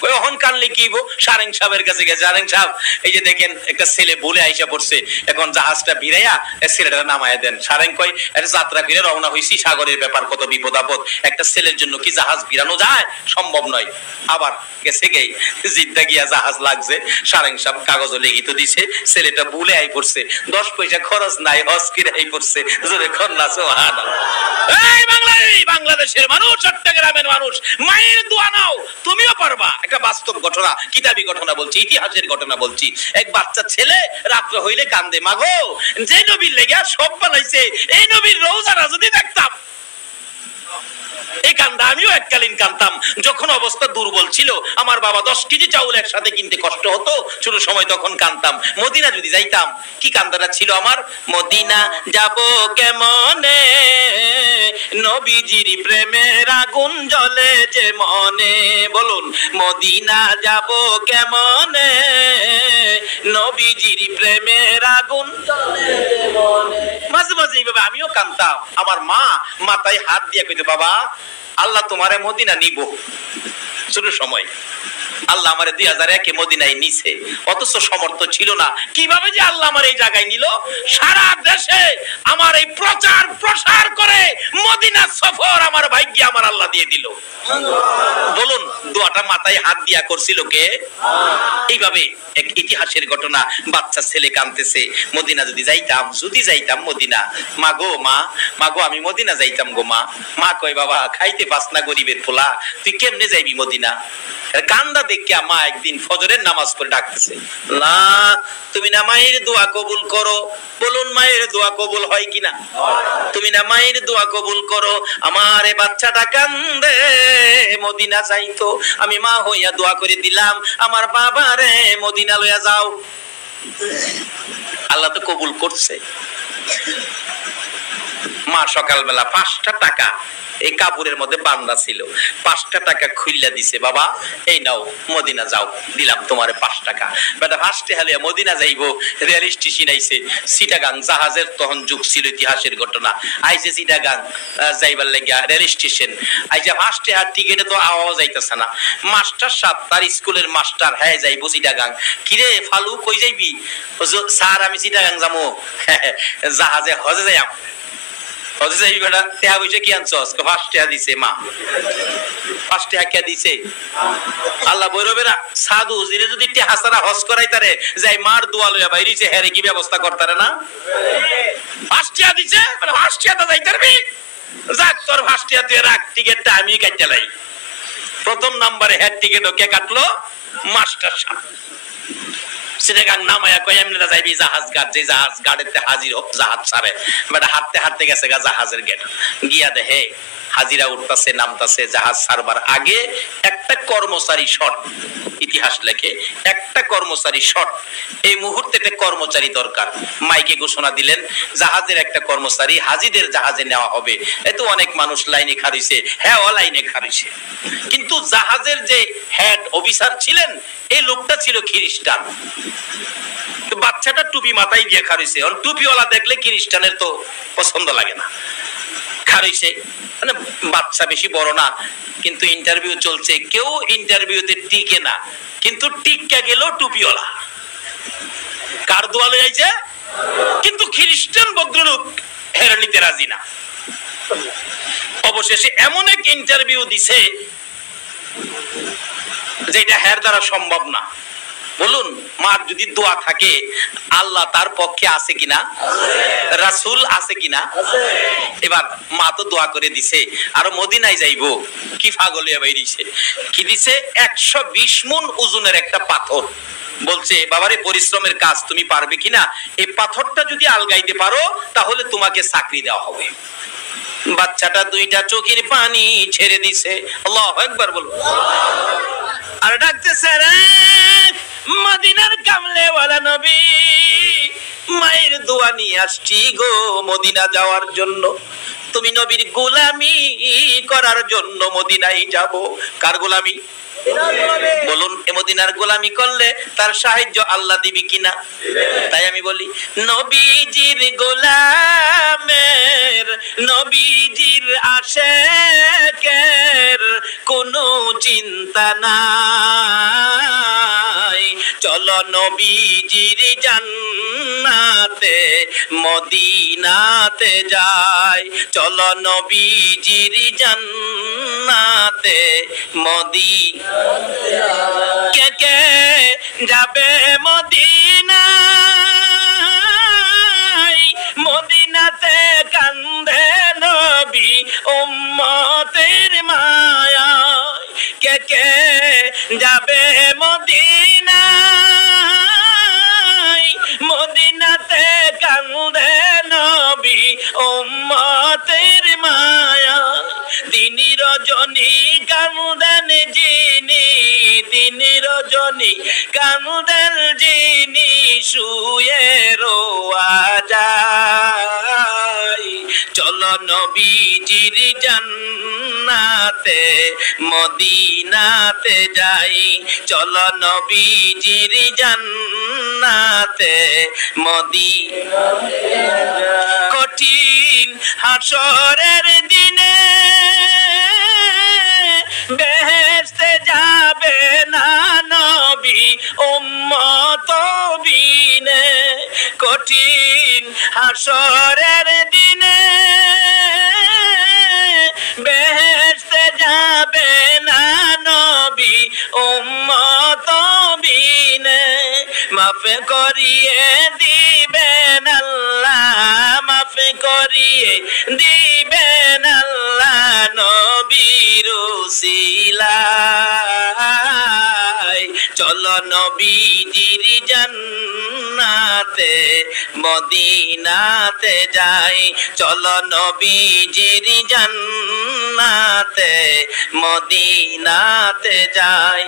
ওই অহন কানলে কি গো? সারেং সাহেবের কাছে গেছে, সারেং সাহেব এই যে দেখেন একটা ছেলে বলে আইসা পড়ছে, এখন জাহাজটা ভিড়াইয়া ছেলেটা নামায়া দেন। সারেং কয় একটা যাত্রা ফিরে রওনা হইছি, সাগরের ব্যাপার, কত বিপদ আপদ, একটা ছেলের জন্য কি জাহাজ ভিড়ানো যায়? সম্ভব নয়। আবার গেছে গেই জিদ্দা গিয়া জাহাজ লাগছে, সারেং সাহেব কাগজ লিখিত দিছে, ছেলেটা ভুলে আই পড়ছে, 10 পয়সা খরচ নাই, হজ কিনে আই পড়ছে। জোরে কন্যা সুবহানাল্লাহ। এই বাংলাদেশের মানুষ, চট্টগ্রামের মানুষ, মায়ের দোয়া নাও, তুমিও পারবা। একটা বাস্তব ঘটনা, কিতাবি ঘটনা বলছি, ইতিহাসের ঘটনা বলছি। এক বাচ্চা ছেলে রাত্র হইলে কান্দে, মাগো যে নবীর লেগে সব বানাইছে, এই নবীর রওজাটা যদি দেখতাম। এই কান্দা আমিও এককালীন কান্দতাম, যখন অবস্থা দুর্বল ছিল, আমার বাবা 10 কেজি চাউল একসাথে কিনতে কষ্ট হতো, ছোট সময় তখন কান্দতাম। মদিনা যদি যাইতাম, কি কান্দাটা ছিল আমার, মদিনা যাব কেমনে, নবীজির প্রেমের আগুন জ্বলে যে মনে। বলুন, মদিনা যাব কেমনে, নবীজির প্রেমের আগুন জ্বলে যে মনে। মাঝে মাঝে এইভাবে আমিও কান্দতাম। আমার মা মাথায় হাত দিয়ে কইতো, বাবা আল্লাহ তোমারে মদিনা নিব। ছোট সময় আল্লাহ আমারে 2001-এ মদিনায় নিছে, অথচ সমর্থ ছিল না। কিভাবে যে আল্লাহ আমার এই জায়গায় নিল, সারা দেশে আমার এই প্রচার প্রসার করে মদিনা সফর আমার ভাগ্যে আমার আল্লাহ দিয়ে দিল। বলুন, দোয়াটা মাথায় হাত দিয়া করছিল কে? এইভাবে এক ইতিহাসের ঘটনা, বাচ্চা ছেলে কাঁদতেছে, মদিনা যদি যাইতাম মদিনা, মাগো মা মাগো আমি মদিনা যাইতাম গো মা। মা কয়, বাবা খাইতে পাস না গরিবের পোলা, তুই কেমনে যাইবি মদিনা? কান্দা দেখিয়া মা একদিন ফজরের নামাজ পড়ে ডাকতেছে, না তুমি না মায়ের দোয়া কবুল করো। বলুন, মায়ের দোয়া কবুল হয় কিনা? তুমি না মায়ের দোয়া কবুল করো। আমার এই বাচ্চাটা কান্দে, মদিনা যাইতো, আমি মা হইয়া দোয়া করে দিলাম, আমার বাবারে মদিনা লইয়া যাও। আল্লাহ তো কবুল করছে। মা সকালবেলা 5টা টাকা এই কাপড়ের মধ্যে বান্ধা ছিল, 5টা টাকা খুইলা দিছে, বাবা এই নাও মদিনা যাও, দিলাম তোমারে 5 টাকা। বেটা হাসতে হালিয়া মদিনা যাইবো, রেল স্টেশন আইছে, চিটাগাং জাহাজের তখন যুগ ছিল, ইতিহাসের ঘটনা। আইছে চিটাগাং যাইবার লাগিয়া রেল স্টেশন, আইছে হাসতে হাত টিকেটে তো আওয়াজ যাইতেছে না। মাস্টার সাহেব, তার স্কুলের মাস্টার, হ্যাঁ যাইবো চিটাগাং। কিরে ফালু কই যাইবি? স্যার আমি চিটাগাং যাবো, জাহাজে হজে যাইম। আল্লাহ বৈরবেরা সাধু যদি হাসারা হজ করাই তারে যাই মার দোয়া লইয়া বাইরেছে, হ্যাঁ কি ব্যবস্থা করতারে না? 5 টাকা দিছে, 5 টাকা যাই তারবি, যাক তোর 5 টাকা তুই রাখ, টিকিটটা আমি কাটতে লাই। প্রথম নম্বরে হেড টিকিট কে কাটলো? মাস্টার সাহেব। চিটাগাং নামায়া কয় এমনি না যাইবি জাহাজ ঘাট, যে জাহাজ ঘাটেতে হাজির হোক জাহাজ ছাড়ে। বেটা হাঁটতে হাঁটতে গেছে গা জাহাজের গেট, গিয়া দেখে হাজিরা উঠতাছে নামতাছে। জাহাজ ছাড়বার আগে একটা কর্মচারী শর্ট, ইতিহাস লেখে একটা কর্মচারী শর্ট, এই মুহূর্তে একটা কর্মচারী দরকার। মাইকে ঘোষণা দিলেন, জাহাজের একটা কর্মচারী হাজিদের জাহাজে নেওয়া হবে। এত অনেক মানুষ লাইনে খাড়িছে, হ্যাঁ ও লাইনে খাড়িছে, কিন্তু জাহাজের যে হেড অফিসার ছিলেন, এই লোকটা ছিল খ্রিস্টান। বাচ্চাটা টুপি মাথায় দিয়ে খাড়িছে, টুপিওয়ালা দেখলে খ্রিস্টানের তো পছন্দ লাগে না। খাড়িছে মানে বাচ্চা বেশি বড় না, কিন্তু ইন্টারভিউ চলছে, কেউ ইন্টারভিউতে টিকে না, কিন্তু টিকা গেল টুপিওয়ালা। কার দোয়া লই আইছে? কিন্তু খ্রিস্টান ভদ্রলোক হেরে নিতে রাজি না। অবশেষে এমন এক ইন্টারভিউ দিছে যেটা হের দ্বারা সম্ভব না। বলুন, মার যদি দোয়া থাকে আল্লাহ তার পক্ষে আছে কিনা? রাসূল আছে কিনা? এবার মা তো দোয়া করে দিছে, আর মদিনায় যাইবো, কি পাগলিয়া বাইরিছে, কি দিছে 120 মণ ওজনের একটা পাথর। বলছে, বাবারে পরিশ্রমের কাজ তুমি পারবে কিনা? এই পাথরটা যদি আলগাইতে পারো তাহলে তোমাকে চাকরি দেওয়া হবে। বাচ্চাটা 2টা চোখের পানি ছেড়ে দিছে। আল্লাহু আকবার বলো। আর ডাকতেছে, রে মদিনার কামলেওয়ালা নবী, মায়ের দোয়া নিয়ে আসছি গো মদিনা যাওয়ার জন্য। তুমি নবীর গোলামি করার জন্য মদিনায় যাব। কার গোলামি? বলুন, এ মদিনার গোলামি করলে তার সাহায্য আল্লাহ দিবি কিনা? তাই আমি বলি, নবীজির গোলামের, নবীজির আশেকের কোনো চিন্তা নাই। চলো নবীজির জান্নাতে মদিনাতে যাই, চলো নবীজির জান্নাতে মদিনাতে। কে কে যাবে মদিনায়, মদিনাতে কান্দে নবী উম্মতের মায়ায়। কে কে যাবে মদিনায়, মদিনাতে কান্দে নবী উম্মতের মায়ায়। দিন রজনী কান্দেন যিনি, দিন রজনী কান্দেন যিনি, শুয়ে রোয়া যায়। চলো নবীজির জান্নাতে মদিনাতে যাই, চলো নবীজির জান্নাতে মদিনাতে। কঠিন হাসরের দিনে বেহেশতে যাবে না নবী উম্মত বিনে। কঠিন হাসরের দিনে বেহেশতে যাবে না নবী উম্মত বিনে। মাফ করিয়ে দিবেন আল্লাহ, মাফ করিয়ে দিবেন আল্লাহ নবীর উসিলায়। চলো নবীজির জান্নাতে মদিনাতে যাই, চলো নবীজির জান্নাতে মদিনাতে যাই।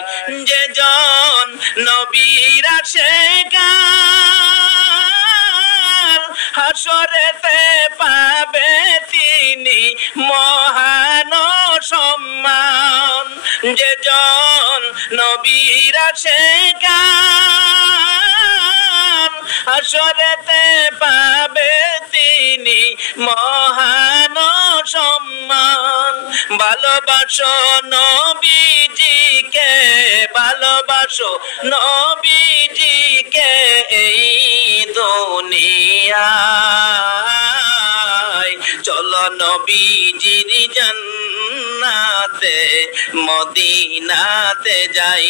যে জন নবীর আশিকার হাসরেতে পাবে তিনি মহান সম্মান। যে জন নবীর আশিকার হাসরেতে পাবে তিনি মহান সম্মান। ভালোবাসো নবীজিকে, ভালোবাসো নবীজিকে এই দুনিয়ায়। চলো নবীজির জান্নাতে মদিনাতে যাই,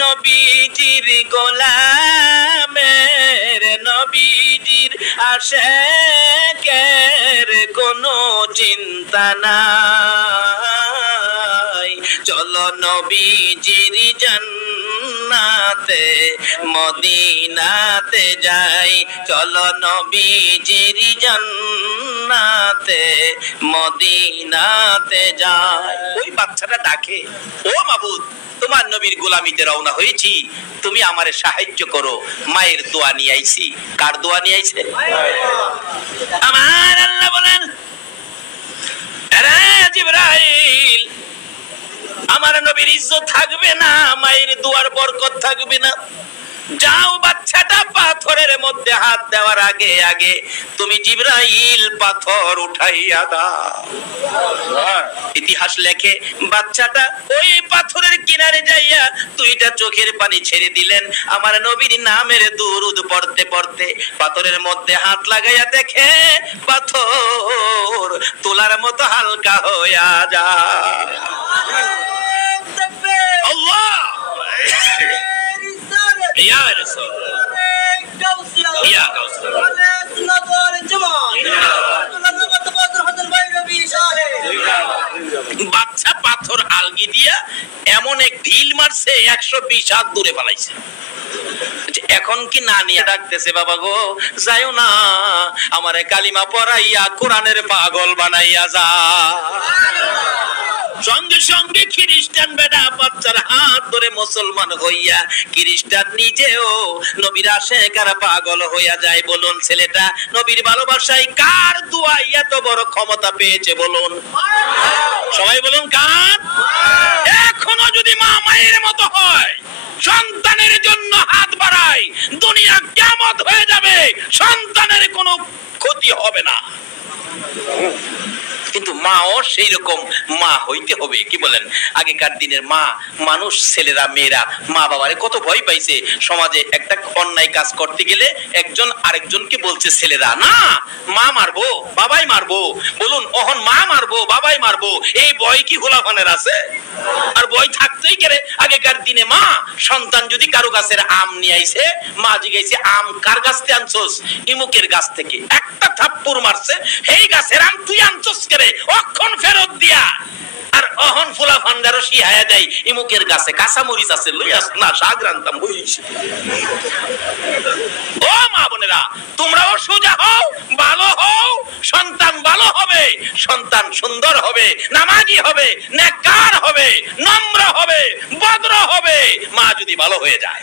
নবীজির গোলামের, নবীজির আশিকের কোনো চিন্তা নাই। চলো নবীজির জান্নাতে মদিনাতে যাই, চলো নবীজির জান্নাতে মদিনাতে যাই। ওই বাচ্চাটা ডাকে, ও মাবুদ, তোমার নবীর গোলামিতে রওনা হয়েছি, তুমি আমারে সাহায্য করো। মায়ের দোয়া নিয়ে আইছি। কার দোয়া নিয়ে আইছে? আমার আল্লাহ বলেন, জিবরাইল, আমার নবীর ইজ্জত থাকবে না, মায়ের দোয়ার বরকত থাকবে না। যাও, বাচ্চাটা পাথরের মধ্যে হাত দেওয়ার আগে আগে তুমি জিবরাইল পাথর উঠাইয়া দাও। ইতিহাস লেখে বাচ্চাটা ওই পাথরের কিনারে যাইয়া দুইটা চোখের পানি ছেড়ে দিলেন। আমার নবীর নামের দুরূদ পড়তে পড়তে পাথরের মধ্যে হাত লাগাইয়া দেখে পাথর তোলার মতো হালকা হইয়া যায়। আল্লাহ ইয়া রাসূল ইয়া কাউসার বাচ্চা পাথর আলগি দিয়া এমন এক ঢিল মারছে 120 হাত দূরে পালাইছে। এখন কি না নিয়ে ডাকতেছে, বাবা গো যাইও না, আমারে কালিমা পড়াইয়া কোরআনের পাগল বানাইয়া যা। সঙ্গে সঙ্গে খ্রিস্টান বেটা বাচ্চার হাত ধরে মুসলমান হইয়া খ্রিস্টান নিজেও নবীর আশিক আর পাগল হইয়া যায়। বলুন ছেলেটা নবীর ভালোবাসায় কার দুয়ায় এত বড় ক্ষমতা পেয়েছে বলুন? সবাই বলুন কার? এখনো যদি মা মায়ের মতো হয়, সন্তানের জন্য হাত বাড়ায়, দুনিয়া কিয়ামত হয়ে যাবে, সন্তানের কোনো ক্ষতি হবে না। কিন্তু মাও সেই রকম মা হইতে হবে। কি বলেন? আগেকার দিনের মা মানুষ, ছেলেরা মেয়েরা মা বাবারে কত ভয় পাইছে। সমাজে একটা অন্যায় কাজ করতে গেলে একজন আরেকজনকে বলছে ছেলেরা, না মা মারবো বাবাই মারবো। বলুন অহন মা মারবো বাবাই মারবো, এই ভয় কি খোলাফানের আছে? আর ভয় থাকতেই গেলে আগেকার দিনে মা সন্তান যদি কারো গাছের আম নিয়ে আইছে, মা জিগাইছে আম কার গাছ থেকে আনছস? ইমুকের গাছ থেকে। একটা থাপ্পড় মারছে, এই গাছের আম তুই আনছস করে অক্ষণ ফেরত দিয়া। আর অহন ফুলা ফান্ডারও শিহায়া দেয় ইমুকের গাছে কাঁচা মরিচ আছে, লই আস না শাক রান্তাম হইস। ও মা বোনেরা, তোমরাও সোজা হও, ভালো হও, সন্তান ভালো হবে, সন্তান সুন্দর হবে, নামাজি হবে, নেককার হবে, নম্র হবে, ভদ্র হবে, মা যদি ভালো হয়ে যায়।